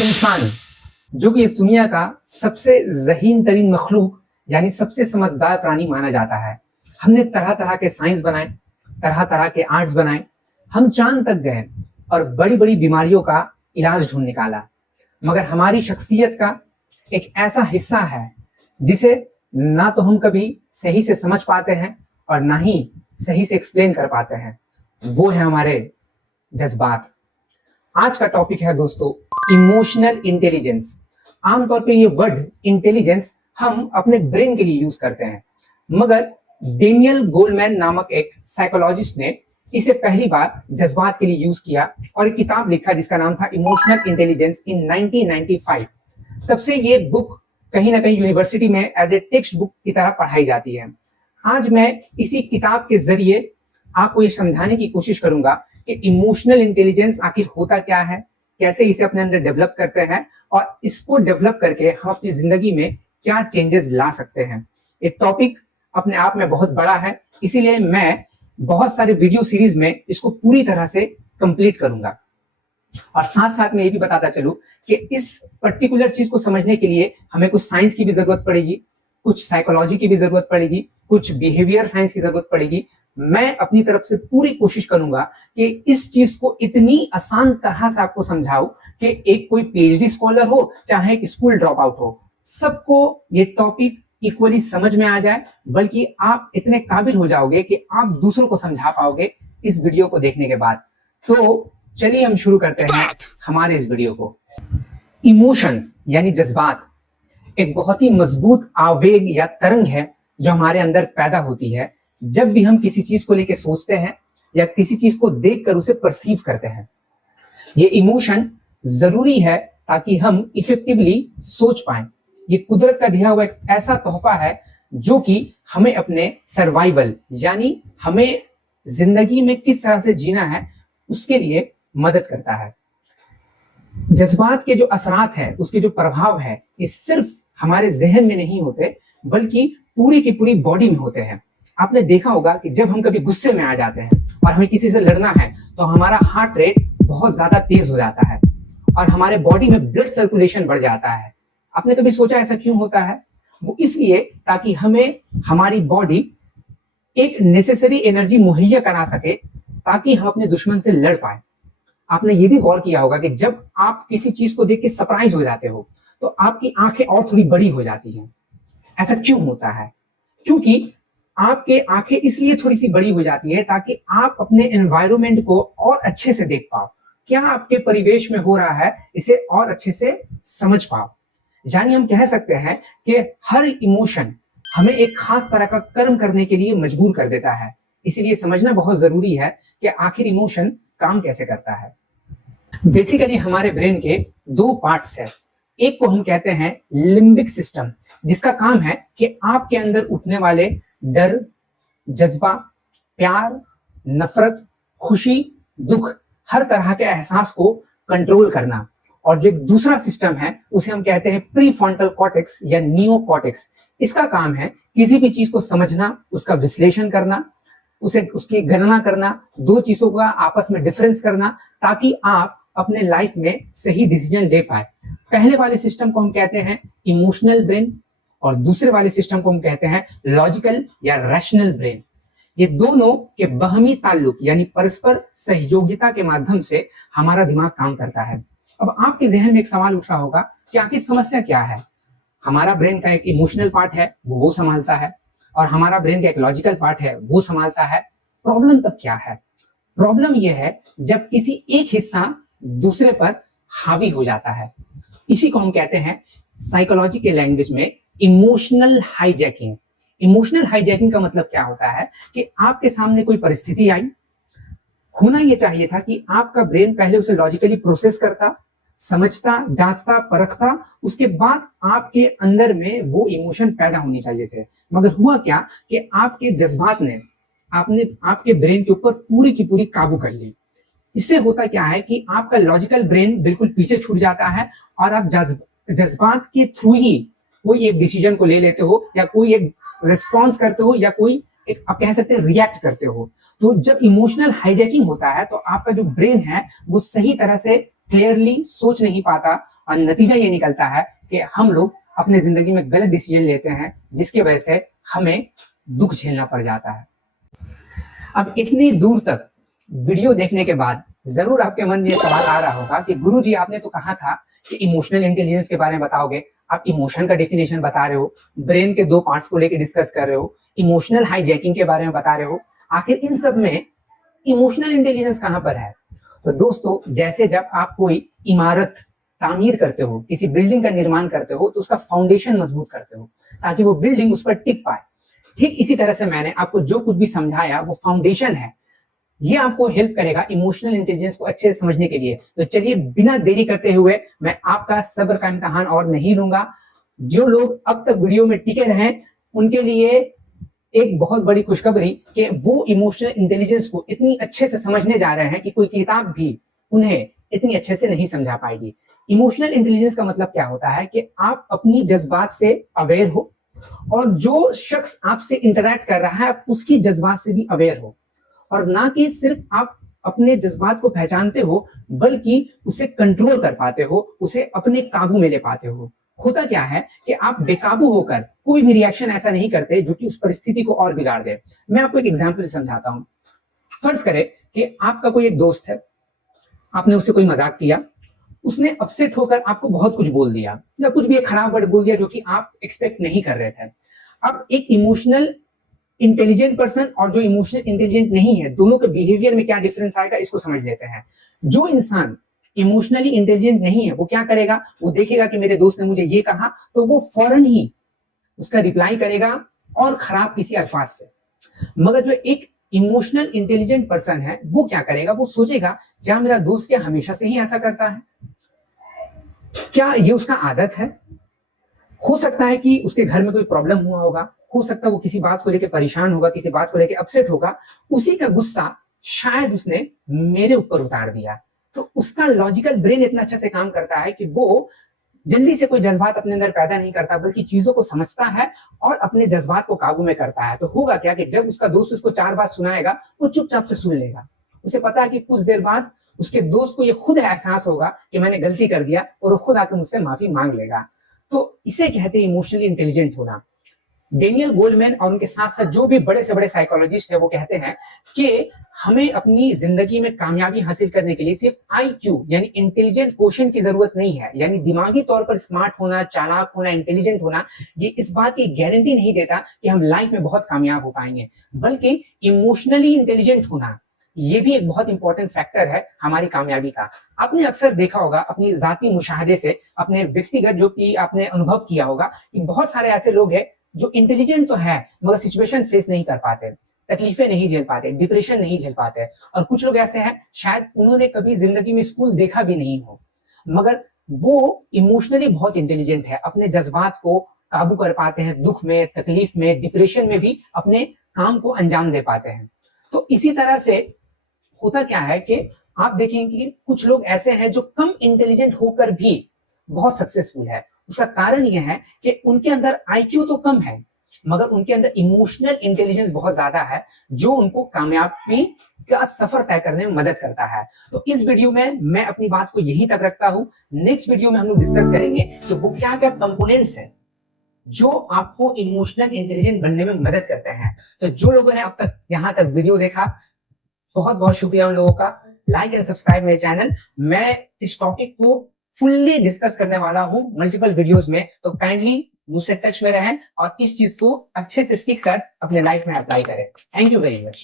इंसान जो कि इस दुनिया का सबसे ज़हीन तरीन मखलूक यानी सबसे समझदार प्राणी माना जाता है। हमने तरह तरह के साइंस बनाए, तरह तरह के आर्ट्स बनाए, हम चांद तक गए और बड़ी बड़ी बीमारियों का इलाज ढूंढ निकाला। मगर हमारी शख्सियत का एक ऐसा हिस्सा है जिसे ना तो हम कभी सही से समझ पाते हैं और ना ही सही से एक्सप्लेन कर पाते हैं, वो है हमारे जज्बात। आज का टॉपिक है दोस्तों इमोशनल इंटेलिजेंस। आमतौर पे ये वर्ड इंटेलिजेंस हम अपने ब्रेन के लिए यूज करते हैं, मगर डेनियल गोलमैन नामक एक साइकोलॉजिस्ट ने इसे पहली बार जज्बात के लिए यूज किया और एक किताब लिखा जिसका नाम था इमोशनल इंटेलिजेंस इन 1995। तब से ये बुक कहीं ना कहीं यूनिवर्सिटी में एज ए टेक्स्ट बुक की तरह पढ़ाई जाती है। आज मैं इसी किताब के जरिए आपको ये समझाने की कोशिश करूंगा कि इमोशनल इंटेलिजेंस आखिर होता क्या है, कैसे इसे अपने अंदर डेवलप करते हैं और इसको डेवलप करके हम अपनी जिंदगी में क्या चेंजेस ला सकते हैं। ये टॉपिक अपने आप में बहुत बड़ा है, इसीलिए मैं बहुत सारे वीडियो सीरीज में इसको पूरी तरह से कंप्लीट करूंगा और साथ साथ में ये भी बताता चलूं कि इस पर्टिकुलर चीज को समझने के लिए हमें कुछ साइंस की भी जरूरत पड़ेगी, कुछ साइकोलॉजी की भी जरूरत पड़ेगी, कुछ बिहेवियर साइंस की जरूरत पड़ेगी। मैं अपनी तरफ से पूरी कोशिश करूंगा कि इस चीज को इतनी आसान तरह से आपको समझाऊं कि एक कोई पीएचडी स्कॉलर हो चाहे एक स्कूल ड्रॉप आउट हो, सबको ये टॉपिक इक्वली समझ में आ जाए, बल्कि आप इतने काबिल हो जाओगे कि आप दूसरों को समझा पाओगे इस वीडियो को देखने के बाद। तो चलिए हम शुरू करते हैं हमारे इस वीडियो को। इमोशंस यानी जज्बात एक बहुत ही मजबूत आवेग या तरंग है जो हमारे अंदर पैदा होती है जब भी हम किसी चीज को लेकर सोचते हैं या किसी चीज को देखकर उसे परसीव करते हैं। ये इमोशन जरूरी है ताकि हम इफेक्टिवली सोच पाएं। ये कुदरत का दिया हुआ एक ऐसा तोहफा है जो कि हमें अपने सर्वाइवल यानी हमें जिंदगी में किस तरह से जीना है उसके लिए मदद करता है। जज्बात के जो असरात है, उसके जो प्रभाव है, ये सिर्फ हमारे जहन में नहीं होते बल्कि पूरी की पूरी बॉडी में होते हैं। आपने देखा होगा कि जब हम कभी गुस्से में आ जाते हैं और हमें किसी से लड़ना है तो हमारा हार्ट रेट बहुत ज्यादा तेज हो जाता है और हमारे बॉडी में ब्लड सर्कुलेशन बढ़ जाता है। आपने कभी सोचा ऐसा क्यों होता है? वो इसलिए ताकि हमें हमारी बॉडी एक नेसेसरी एनर्जी मुहैया करा सके ताकि हम अपने दुश्मन से लड़ पाए। आपने ये भी गौर किया होगा कि जब आप किसी चीज को देख के सरप्राइज हो जाते हो तो आपकी आंखें और थोड़ी बड़ी हो जाती हैं। ऐसा क्यों होता है? क्योंकि आपके आंखें इसलिए थोड़ी सी बड़ी हो जाती है ताकि आप अपने एनवायरनमेंट को और अच्छे से देख पाओ, क्या आपके परिवेश में हो रहा है इसे और अच्छे से समझ पाओ। यानी हम कह सकते हैं कि हर इमोशन हमें एक खास तरह का कर्म करने के लिए मजबूर कर देता है। इसीलिए समझना बहुत जरूरी है कि आखिर इमोशन काम कैसे करता है। बेसिकली हमारे ब्रेन के दो पार्ट्स है। एक को हम कहते हैं लिम्बिक सिस्टम, जिसका काम है कि आपके अंदर उठने वाले डर, जज्बा, प्यार, नफरत, खुशी, दुख, हर तरह के एहसास को कंट्रोल करना। और जो दूसरा सिस्टम है उसे हम कहते हैं प्रीफ्रंटल कॉर्टेक्स या नियो कॉर्टेक्स। इसका काम है किसी भी चीज को समझना, उसका विश्लेषण करना, उसे उसकी गणना करना, दो चीजों का आपस में डिफरेंस करना ताकि आप अपने लाइफ में सही डिसीजन ले पाए। पहले वाले सिस्टम को हम कहते हैं इमोशनल ब्रेन और दूसरे वाले सिस्टम को हम कहते हैं लॉजिकल या रैशनल ब्रेन। ये दोनों के बहमी ताल्लुक यानी परस्पर सहयोगिता के माध्यम से हमारा दिमाग काम करता है। अब आपके जहन में एक सवाल उठ रहा होगा कि आखिर समस्या क्या है? हमारा ब्रेन का एक इमोशनल पार्ट है वो संभालता है और हमारा ब्रेन का एक लॉजिकल पार्ट है वो संभालता है। प्रॉब्लम तब क्या है? प्रॉब्लम यह है जब किसी एक हिस्सा दूसरे पर हावी हो जाता है। इसी को हम कहते हैं साइकोलॉजी के लैंग्वेज में इमोशनल हाईजैकिंग। इमोशनल हाईजैकिंग का मतलब क्या होता है कि आपके सामने कोई परिस्थिति आई, होना यह चाहिए था कि आपका ब्रेन पहले उसे लॉजिकली प्रोसेस करता, समझता, जांचता, परखता, उसके बाद आपके अंदर में वो इमोशन पैदा होने चाहिए थे। मगर हुआ क्या कि आपके जज्बात ने आपके ब्रेन के ऊपर पूरी की पूरी काबू कर ली। इससे होता क्या है कि आपका लॉजिकल ब्रेन बिल्कुल पीछे छूट जाता है और आप जज्बात के थ्रू ही कोई एक डिसीजन को ले लेते हो या कोई एक रिस्पॉन्स करते हो या कोई एक आप कह सकते हैं रिएक्ट करते हो। तो जब इमोशनल हाईजैकिंग होता है तो आपका जो ब्रेन है वो सही तरह से क्लियरली सोच नहीं पाता और नतीजा ये निकलता है कि हम लोग अपने जिंदगी में गलत डिसीजन लेते हैं, जिसकी वजह से हमें दुख झेलना पड़ जाता है। अब इतनी दूर तक वीडियो देखने के बाद जरूर आपके मन में ये सवाल आ रहा होगा कि गुरुजी आपने तो कहा था कि इमोशनल इंटेलिजेंस के बारे में बताओगे, आप इमोशन का डेफिनेशन बता रहे हो, ब्रेन के 2 पार्ट्स को लेकर डिस्कस कर रहे हो, इमोशनल हाईजैकिंग के बारे में बता रहे हो, आखिर इन सब में इमोशनल इंटेलिजेंस कहां पर है? तो दोस्तों, जैसे जब आप कोई इमारत तामीर करते हो, किसी बिल्डिंग का निर्माण करते हो, तो उसका फाउंडेशन मजबूत करते हो ताकि वो बिल्डिंग उस पर टिक पाए। ठीक इसी तरह से मैंने आपको जो कुछ भी समझाया वो फाउंडेशन है, ये आपको हेल्प करेगा इमोशनल इंटेलिजेंस को अच्छे से समझने के लिए। तो चलिए बिना देरी करते हुए मैं आपका सब्र का इम्तिहान और नहीं लूंगा। जो लोग अब तक वीडियो में टिके रहे उनके लिए एक बहुत बड़ी खुशखबरी कि वो इमोशनल इंटेलिजेंस को इतनी अच्छे से समझने जा रहे हैं कि कोई किताब भी उन्हें इतनी अच्छे से नहीं समझा पाएगी। इमोशनल इंटेलिजेंस का मतलब क्या होता है कि आप अपनी जज्बात से अवेयर हो और जो शख्स आपसे इंटरैक्ट कर रहा है आप उसकी जज्बात से भी अवेयर हो, और ना कि सिर्फ आप अपने जज्बात को पहचानते हो बल्कि उसे कंट्रोल कर पाते हो, उसे अपने काबू में ले पाते हो। होता क्या है कि आप बेकाबू होकर कोई भी रिएक्शन ऐसा नहीं करते जो कि उस परिस्थिति को और बिगाड़ दे। मैं आपको एक एग्जांपल समझाता हूं। फर्ज करें कि आपका कोई एक दोस्त है, आपने उससे कोई मजाक किया, उसने अपसेट होकर आपको बहुत कुछ बोल दिया या कुछ भी एक खराब वर्ड बोल दिया जो कि आप एक्सपेक्ट नहीं कर रहे थे। अब एक इमोशनल इंटेलिजेंट पर्सन और जो इमोशनल इंटेलिजेंट नहीं है, दोनों के बिहेवियर में क्या डिफरेंस आएगा इसको समझ लेते हैं। जो इंसान इमोशनली इंटेलिजेंट नहीं है वो क्या करेगा, वो देखेगा कि मेरे दोस्त ने मुझे ये कहा तो वो फौरन ही उसका रिप्लाई करेगा और खराब किसी अल्फाज से। मगर जो एक इमोशनल इंटेलिजेंट पर्सन है वो क्या करेगा, वो सोचेगा क्या मेरा दोस्त क्या हमेशा से ही ऐसा करता है, क्या ये उसका आदत है, हो सकता है कि उसके घर में कोई प्रॉब्लम हुआ होगा, हो सकता है वो किसी बात को लेकर परेशान होगा, किसी बात को लेकर अपसेट होगा, उसी का गुस्सा शायद उसने मेरे ऊपर उतार दिया। तो उसका लॉजिकल ब्रेन इतना अच्छे से काम करता है कि वो जल्दी से कोई जज्बात अपने अंदर पैदा नहीं करता बल्कि चीजों को समझता है और अपने जज्बात को काबू में करता है। तो होगा क्या कि जब उसका दोस्त उसको 4 बात सुनाएगा वो चुपचाप से सुन लेगा। उसे पता है कि कुछ देर बाद उसके दोस्त को ये खुद एहसास होगा कि मैंने गलती कर दिया और वो खुद आकर मुझसे माफी मांग लेगा। तो इसे कहते हैं इमोशनली इंटेलिजेंट होना। डेनियल गोल्डमैन और उनके साथ साथ जो भी बड़े से बड़े साइकोलॉजिस्ट है वो कहते हैं कि हमें अपनी जिंदगी में कामयाबी हासिल करने के लिए सिर्फ आईक्यू यानी इंटेलिजेंट क्वोशिएंट की जरूरत नहीं है, यानी दिमागी तौर पर स्मार्ट होना, चालाक होना, इंटेलिजेंट होना ये इस बात की गारंटी नहीं देता कि हम लाइफ में बहुत कामयाब हो पाएंगे, बल्कि इमोशनली इंटेलिजेंट होना ये भी एक बहुत इंपॉर्टेंट फैक्टर है हमारी कामयाबी का। आपने अक्सर देखा होगा अपनी जाती मुशाहदे से, अपने व्यक्तिगत जो कि आपने अनुभव किया होगा कि बहुत सारे ऐसे लोग हैं जो इंटेलिजेंट तो है मगर सिचुएशन फेस नहीं कर पाते, तकलीफें नहीं झेल पाते, डिप्रेशन नहीं झेल पाते, और कुछ लोग ऐसे हैं शायद उन्होंने कभी जिंदगी में स्कूल देखा भी नहीं हो मगर वो इमोशनली बहुत इंटेलिजेंट है, अपने जज्बात को काबू कर पाते हैं, दुख में, तकलीफ में, डिप्रेशन में भी अपने काम को अंजाम दे पाते हैं। तो इसी तरह से होता क्या है कि आप देखेंगे कि कुछ लोग ऐसे हैं जो कम इंटेलिजेंट होकर भी बहुत सक्सेसफुल है। उसका कारण यह है कि उनके अंदर आईक्यू तो कम है मगर उनके अंदर इमोशनल इंटेलिजेंस बहुत ज्यादा है जो उनको कामयाबी का सफर तय करने में मदद करता है। तो इस वीडियो में मैं अपनी बात को यहीं तक रखता हूं। नेक्स्ट वीडियो में हम लोग डिस्कस करेंगे कि वो क्या क्या कंपोनेंट्स हैं जो आपको इमोशनल इंटेलिजेंट बनने में मदद करते हैं। तो जो लोगों ने अब तक यहाँ तक वीडियो देखा बहुत बहुत शुक्रिया उन लोगों का। लाइक एंड सब्सक्राइब मेरे चैनल। मैं इस टॉपिक को फुल्ली डिस्कस करने वाला हूं मल्टीपल वीडियोस में, तो काइंडली मुझसे टच में रहें और इस चीज को अच्छे से सीख कर अपने लाइफ में अप्लाई करें। Thank you very much.